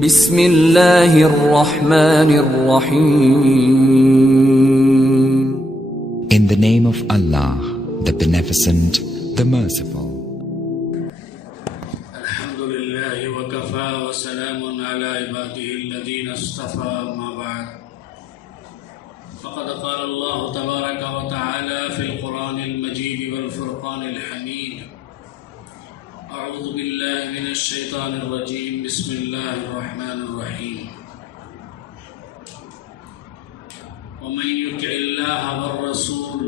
بسم اللہ الرحمن الرحیم. In the name of Allah, the Beneficent, the Merciful. الحمدللہ وکفا وسلام علی عباده الذین اصطفى اما بعد فقد قال اللہ تبارک وتعالی فی القرآن المجید والفرقان الحمید اعوذ باللہ من الشیطان الرجیم بسم اللہ الرحمن الرحیم ومن يطع الله والرسول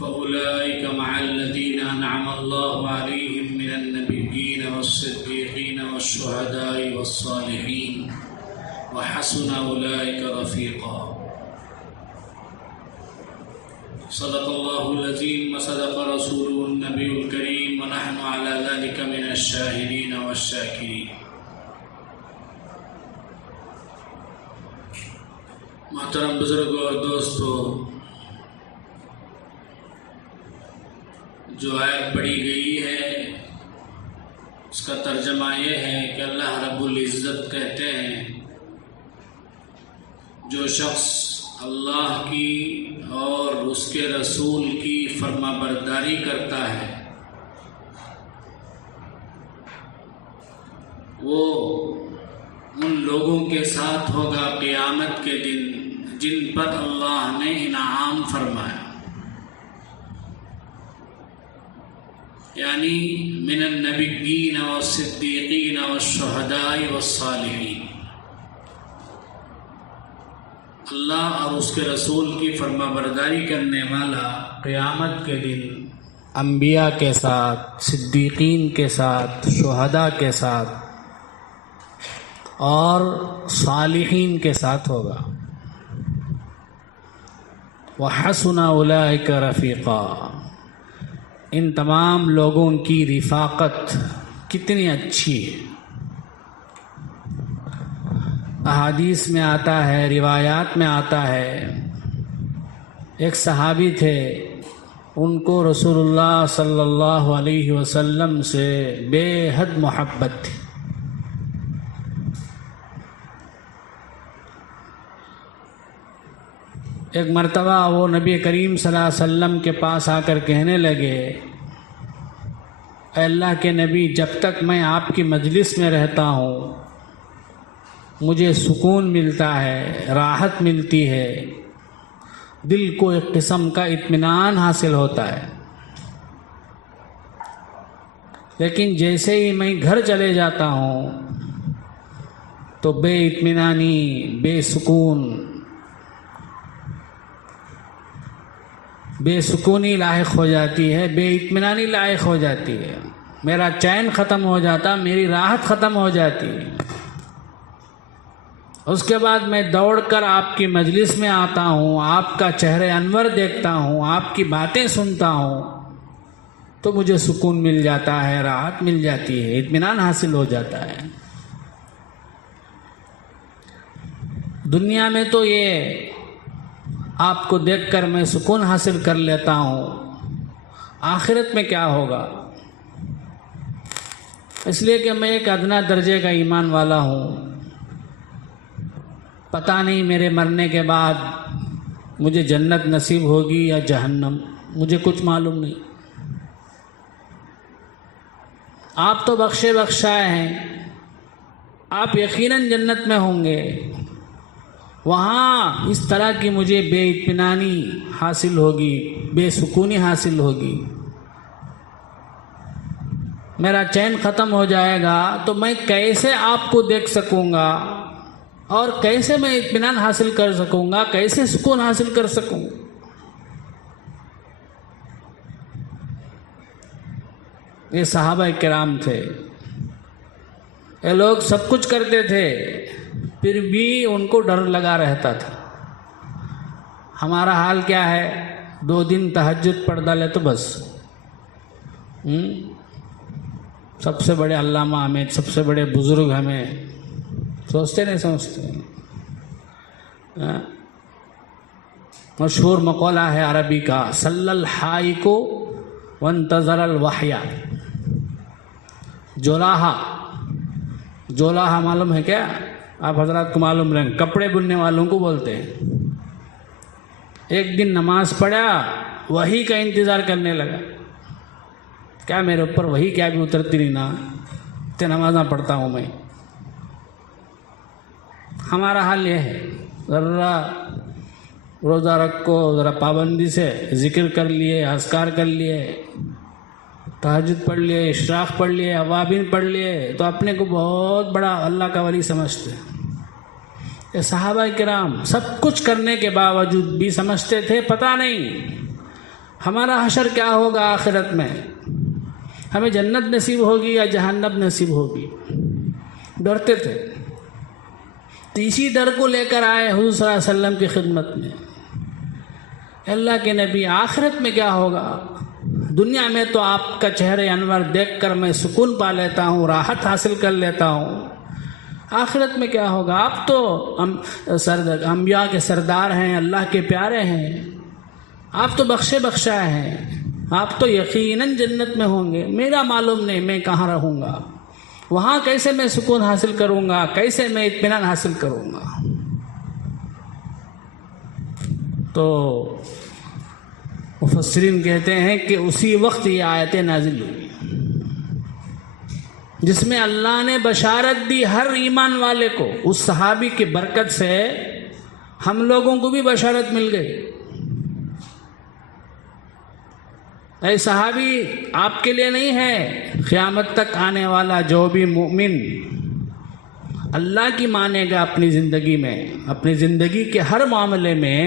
فأولئك مع الذين أنعم الله عليهم من النبيين والصديقين والشهداء والصالحين وحسن أولئك رفيقا. صدق الله العظيم وصدق رسوله النبي الكريم ونحن على ذلك من الشاهدين والشاكرين. محترم بزرگوں اور دوستو، جو آیت پڑھی گئی ہے اس کا ترجمہ یہ ہے کہ اللہ رب العزت کہتے ہیں جو شخص اللہ کی اور اس کے رسول کی فرما برداری کرتا ہے وہ ان لوگوں کے ساتھ ہوگا قیامت کے دن جن پر اللہ نے انعام فرمایا، یعنی من النبیین والصدیقین والشہداء والصالحین. اللہ اور اس کے رسول کی فرما برداری کرنے والا قیامت کے دن انبیاء کے ساتھ، صدیقین کے ساتھ، شہداء کے ساتھ اور صالحین کے ساتھ ہوگا. وَحَسُنَ أُولَئِكَ رَفِيقًا. ان تمام لوگوں کی رفاقت کتنی اچھی ہے. احادیث میں آتا ہے، روایات میں آتا ہے، ایک صحابی تھے، ان کو رسول اللہ صلی اللہ علیہ وسلم سے بے حد محبت تھی. ایک مرتبہ وہ نبی کریم صلی اللہ علیہ وسلم کے پاس آ کر کہنے لگے، اے اللہ کے نبی، جب تک میں آپ کی مجلس میں رہتا ہوں مجھے سکون ملتا ہے، راحت ملتی ہے، دل کو ایک قسم کا اطمینان حاصل ہوتا ہے، لیکن جیسے ہی میں گھر چلے جاتا ہوں تو بے اطمینانی، بے سکونی لاحق ہو جاتی ہے، بے اطمینانی لاحق ہو جاتی ہے، میرا چین ختم ہو جاتا، میری راحت ختم ہو جاتی ہے. اس کے بعد میں دوڑ کر آپ کی مجلس میں آتا ہوں، آپ کا چہرہ انور دیکھتا ہوں، آپ کی باتیں سنتا ہوں تو مجھے سکون مل جاتا ہے، راحت مل جاتی ہے، اطمینان حاصل ہو جاتا ہے. دنیا میں تو یہ آپ کو دیکھ کر میں سکون حاصل کر لیتا ہوں، آخرت میں کیا ہوگا؟ اس لیے کہ میں ایک ادنا درجے کا ایمان والا ہوں. پتہ نہیں میرے مرنے کے بعد مجھے جنت نصیب ہوگی یا جہنم، مجھے کچھ معلوم نہیں. آپ تو بخشے بخشائے ہیں، آپ یقیناً جنت میں ہوں گے. وہاں اس طرح کی مجھے بے اطمینانی حاصل ہوگی، بے سکونی حاصل ہوگی، میرا چین ختم ہو جائے گا. تو میں کیسے آپ کو دیکھ سکوں گا اور کیسے میں اطمینان حاصل کر سکوں گا، کیسے سکون حاصل کر سکوں گا؟ یہ صحابہ کرام تھے، یہ لوگ سب کچھ کرتے تھے پھر بھی ان کو ڈر لگا رہتا تھا. ہمارا حال کیا ہے؟ 2 دن تہجد پڑھ ڈالے تو بس سب سے بڑے علامہ ہمیں، سب سے بڑے بزرگ ہمیں سوچتے نہیں سمجھتے. مشہور مقولہ ہے عربی کا، صلی الحائق وانتظر الوحی. جولاہا معلوم ہے کیا؟ آپ حضرات کو معلوم رہیں، کپڑے بننے والوں کو بولتے ہیں۔ ایک دن نماز پڑھا، وہی کا انتظار کرنے لگا، کیا میرے اوپر وہی کیا بھی اترتی نہیں نا، تے نمازاں پڑھتا ہوں میں۔ ہمارا حال یہ ہے، ذرا روزہ رکھو، ذرا پابندی سے ذکر کر لیے، اذکار کر لیے، تہجد پڑھ لیے، اشراق پڑھ لیے، اوابین پڑھ لیے، تو اپنے کو بہت بڑا اللہ کا ولی سمجھتے ہیں۔ یہ صحابہ کرام سب کچھ کرنے کے باوجود بھی سمجھتے تھے پتہ نہیں ہمارا حشر کیا ہوگا آخرت میں، ہمیں جنت نصیب ہوگی یا جہنم نصیب ہوگی، ڈرتے تھے۔ تو اسی ڈر کو لے کر آئے حضور صلی اللہ علیہ وسلم کی خدمت میں، اللہ کے نبی آخرت میں کیا ہوگا؟ دنیا میں تو آپ کا چہرے انور دیکھ کر میں سکون پا لیتا ہوں، راحت حاصل کر لیتا ہوں، آخرت میں کیا ہوگا؟ آپ تو انبیاء کے سردار ہیں، اللہ کے پیارے ہیں، آپ تو بخشے بخشا ہیں، آپ تو یقیناً جنت میں ہوں گے، میرا معلوم نہیں میں کہاں رہوں گا، وہاں کیسے میں سکون حاصل کروں گا، کیسے میں اطمینان حاصل کروں گا؟ تو مفسرین کہتے ہیں کہ اسی وقت یہ آیتیں نازل ہوئی جس میں اللہ نے بشارت دی ہر ایمان والے کو۔ اس صحابی کی برکت سے ہم لوگوں کو بھی بشارت مل گئی۔ اے صحابی، آپ کے لیے نہیں ہے، قیامت تک آنے والا جو بھی مومن اللہ کی مانے گا اپنی زندگی میں، اپنی زندگی کے ہر معاملے میں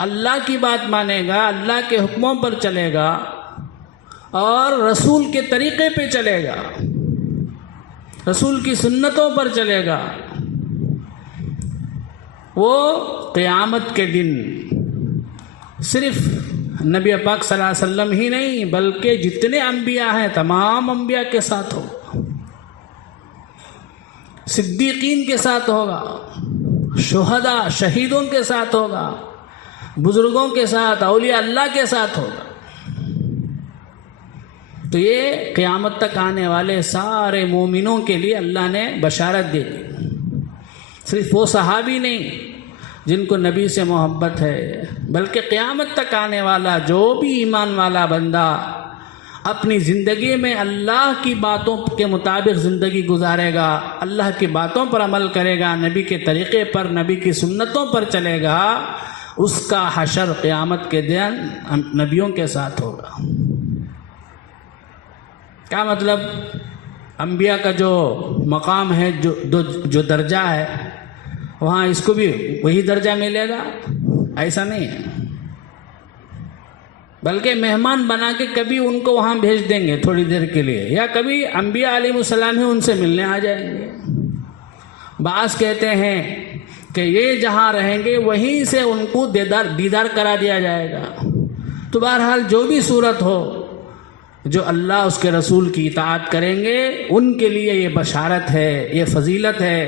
اللہ کی بات مانے گا، اللہ کے حکموں پر چلے گا اور رسول کے طریقے پہ چلے گا، رسول کی سنتوں پر چلے گا، وہ قیامت کے دن صرف نبی پاک صلی اللہ علیہ وسلم ہی نہیں بلکہ جتنے انبیاء ہیں تمام انبیاء کے ساتھ ہوگا، صدیقین کے ساتھ ہوگا، شہداء شہیدوں کے ساتھ ہوگا، بزرگوں کے ساتھ، اولیاء اللہ کے ساتھ ہوگا۔ تو یہ قیامت تک آنے والے سارے مومنوں کے لیے اللہ نے بشارت دے دی، صرف وہ صحابی نہیں جن کو نبی سے محبت ہے، بلکہ قیامت تک آنے والا جو بھی ایمان والا بندہ اپنی زندگی میں اللہ کی باتوں کے مطابق زندگی گزارے گا، اللہ کی باتوں پر عمل کرے گا، نبی کے طریقے پر، نبی کی سنتوں پر چلے گا، اس کا حشر قیامت کے دن نبیوں کے ساتھ ہوگا۔ کیا مطلب؟ انبیاء کا جو مقام ہے، جو درجہ ہے، وہاں اس کو بھی وہی درجہ ملے گا؟ ایسا نہیں ہے، بلکہ مہمان بنا کے کبھی ان کو وہاں بھیج دیں گے تھوڑی دیر کے لیے، یا کبھی انبیاء علیہ السلام ہی ان سے ملنے آ جائیں گے۔ بعض کہتے ہیں کہ یہ جہاں رہیں گے وہیں سے ان کو دیدار کرا دیا جائے گا۔ تو بہرحال جو بھی صورت ہو، جو اللہ اس کے رسول کی اطاعت کریں گے ان کے لیے یہ بشارت ہے، یہ فضیلت ہے،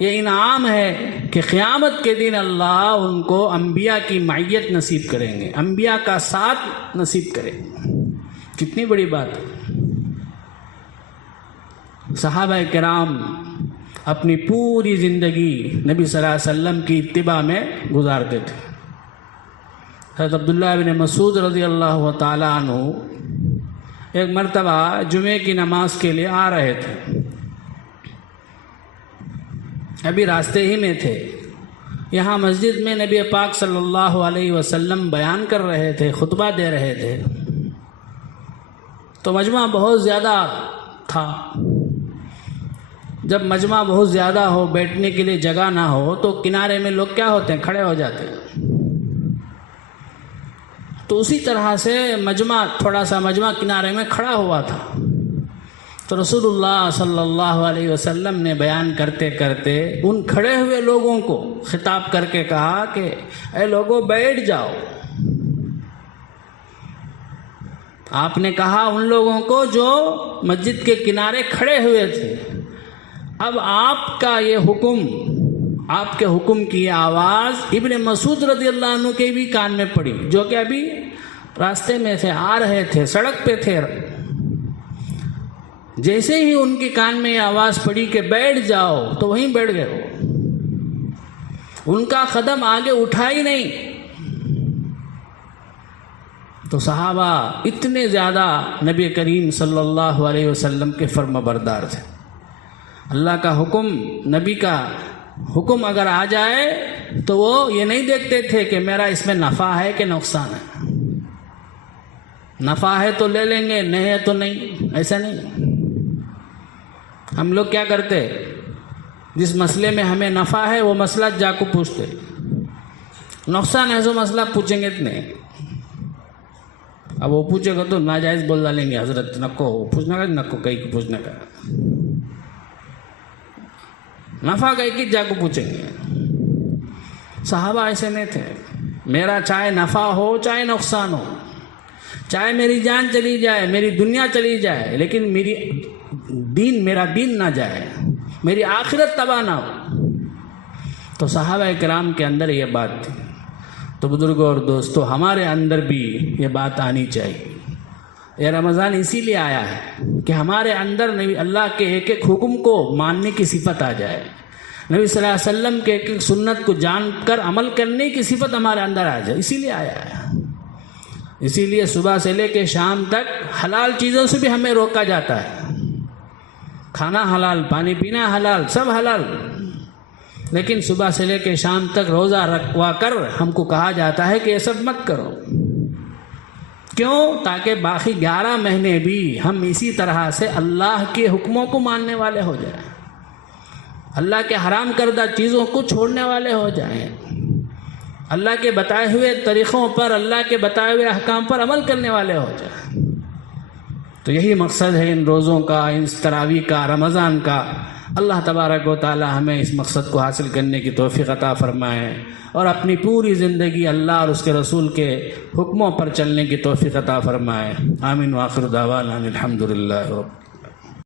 یہ انعام ہے کہ قیامت کے دن اللہ ان کو انبیاء کی معیت نصیب کریں گے، انبیاء کا ساتھ نصیب کریں گے۔ کتنی بڑی بات ہے! صحابہ کرام اپنی پوری زندگی نبی صلی اللہ علیہ وسلم کی اتباع میں گزارتے تھے۔ حضرت عبداللہ بن مسعود رضی اللہ تعالیٰ عنہ ایک مرتبہ جمعے کی نماز کے لیے آ رہے تھے، ابھی راستے ہی میں تھے، یہاں مسجد میں نبی پاک صلی اللہ علیہ وسلم بیان کر رہے تھے، خطبہ دے رہے تھے، تو مجمع بہت زیادہ تھا۔ جب مجمع بہت زیادہ ہو، بیٹھنے کے لیے جگہ نہ ہو، تو کنارے میں لوگ کیا ہوتے ہیں؟ کھڑے ہو جاتے ہیں۔ تو اسی طرح سے تھوڑا سا مجمع کنارے میں کھڑا ہوا تھا، تو رسول اللہ صلی اللہ علیہ وسلم نے بیان کرتے کرتے ان کھڑے ہوئے لوگوں کو خطاب کر کے کہا کہ اے لوگوں بیٹھ جاؤ۔ آپ نے کہا ان لوگوں کو جو مسجد کے کنارے کھڑے ہوئے تھے، اب آپ کا یہ حکم، آپ کے حکم کی آواز ابن مسعود رضی اللہ عنہ کے بھی کان میں پڑی، جو کہ ابھی راستے میں تھے، آ رہے تھے، سڑک پہ تھے۔ جیسے ہی ان کے کان میں یہ آواز پڑی کہ بیٹھ جاؤ تو وہیں بیٹھ گئے وہ، ان کا قدم آگے اٹھا ہی نہیں۔ تو صحابہ اتنے زیادہ نبی کریم صلی اللہ علیہ وسلم کے فرما بردار تھے۔ اللہ کا حکم، نبی کا حکم اگر آ جائے تو وہ یہ نہیں دیکھتے تھے کہ میرا اس میں نفع ہے کہ نقصان ہے، نفع ہے تو لے لیں گے، نہیں ہے تو نہیں، ایسا نہیں۔ ہم لوگ کیا کرتے، جس مسئلے میں ہمیں نفع ہے وہ مسئلہ جا کو پوچھتے، نقصان ہے جو مسئلہ پوچھیں گے اتنے، اب وہ پوچھے گا تو ناجائز بول ڈالیں گے، حضرت نکو پوچھنا کا، نکو کہیں کو پوچھنے کا، نفع کہیں کی جا کو پوچھیں گے۔ صحابہ ایسے نہیں تھے، میرا چاہے نفع ہو چاہے نقصان ہو، چاہے میری جان چلی جائے، میری دنیا چلی جائے، لیکن میرا دین نہ جائے، میری آخرت تباہ نہ ہو۔ تو صحابہ کرام کے اندر یہ بات تھی۔ تو بزرگوں اور دوستو، ہمارے اندر بھی یہ بات آنی چاہیے۔ یہ رمضان اسی لیے آیا ہے کہ ہمارے اندر نبی اللہ کے ایک ایک حکم کو ماننے کی صفت آ جائے، نبی صلی اللہ علیہ وسلم کے ایک ایک سنت کو جان کر عمل کرنے کی صفت ہمارے اندر آ جائے، اسی لیے آیا ہے۔ اسی لیے صبح سے لے کے شام تک حلال چیزوں سے بھی ہمیں روکا جاتا ہے، کھانا حلال، پانی پینا حلال، سب حلال، لیکن صبح سے لے کے شام تک روزہ رکھوا کر ہم کو کہا جاتا ہے کہ یہ سب مت کرو۔ کیوں؟ تاکہ باقی 11 مہینے بھی ہم اسی طرح سے اللہ کے حکموں کو ماننے والے ہو جائیں، اللہ کے حرام کردہ چیزوں کو چھوڑنے والے ہو جائیں، اللہ کے بتائے ہوئے طریقوں پر، اللہ کے بتائے ہوئے احکام پر عمل کرنے والے ہو جائیں۔ تو یہی مقصد ہے ان روزوں کا، ان تراویح کا، رمضان کا۔ اللہ تبارک و تعالی ہمیں اس مقصد کو حاصل کرنے کی توفیق عطا فرمائے، اور اپنی پوری زندگی اللہ اور اس کے رسول کے حکموں پر چلنے کی توفیق عطا فرمائے۔ آمین۔ وآخر دعوانا الحمدللہ رب